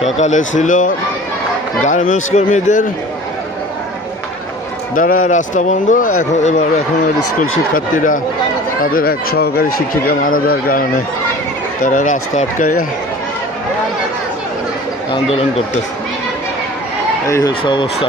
সকালে ছিল গার্মেন্টস কর্মীদের দ্বারা রাস্তা বন্ধ। এখন স্কুল শিক্ষার্থীরা তাদের এক সহকারী শিক্ষিকা মারা যাওয়ার কারণে তারা রাস্তা আটকাইয়া আন্দোলন করতেছে। এই হচ্ছে অবস্থা।